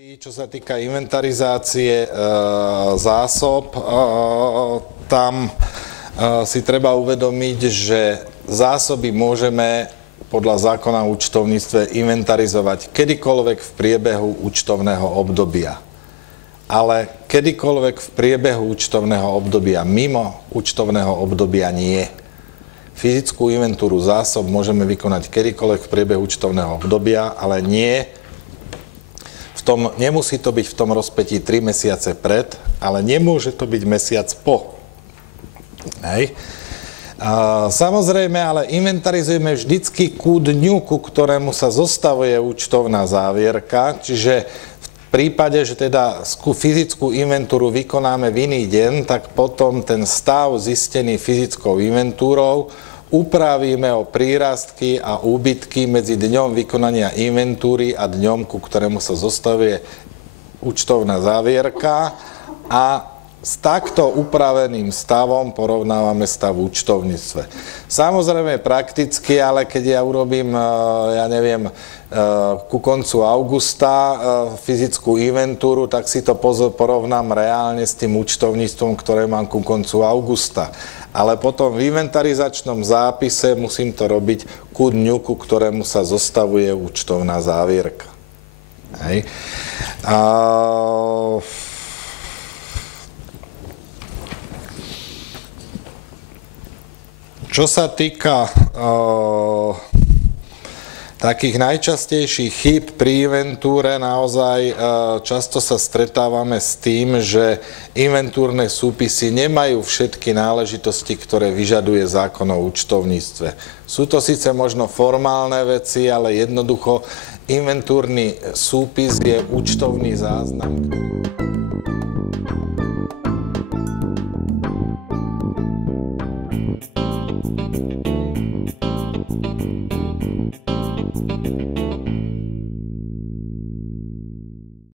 Čo sa týka inventarizácie zásob, tam si treba uvedomiť, že zásoby môžeme podľa zákona o účtovníctve inventarizovať kedykoľvek v priebehu účtovného obdobia. Ale kedykoľvek v priebehu účtovného obdobia, mimo účtovného obdobia nie. Fyzickú inventúru zásob môžeme vykonať kedykoľvek v priebehu účtovného obdobia, ale nie. Nemusí to byť v tom rozpätí 3 mesiace pred, ale nemôže to byť mesiac po. Hej. Samozrejme, ale inventarizujeme vždycky ku dňu, ku ktorému sa zostavuje účtovná závierka, čiže v prípade, že teda fyzickú inventúru vykonáme v iný deň, tak potom ten stav zistený fyzickou inventúrou upravíme o prírastky a úbytky medzi dňom vykonania inventúry a dňom, ku ktorému sa zostavuje účtovná závierka, a s takto upraveným stavom porovnávame stav v účtovníctve. Samozrejme prakticky, ale keď ja urobím, ku koncu augusta fyzickú inventúru, tak si to porovnám reálne s tým účtovníctvom, ktoré mám ku koncu augusta. Ale potom v inventarizačnom zápise musím to robiť ku dňu, ku ktorému sa zostavuje účtovná závierka. Hej. Čo sa týka takých najčastejších chýb pri inventúre, naozaj často sa stretávame s tým, že inventúrne súpisy nemajú všetky náležitosti, ktoré vyžaduje zákon o účtovníctve. Sú to síce možno formálne veci, ale jednoducho inventúrny súpis je účtovný záznam.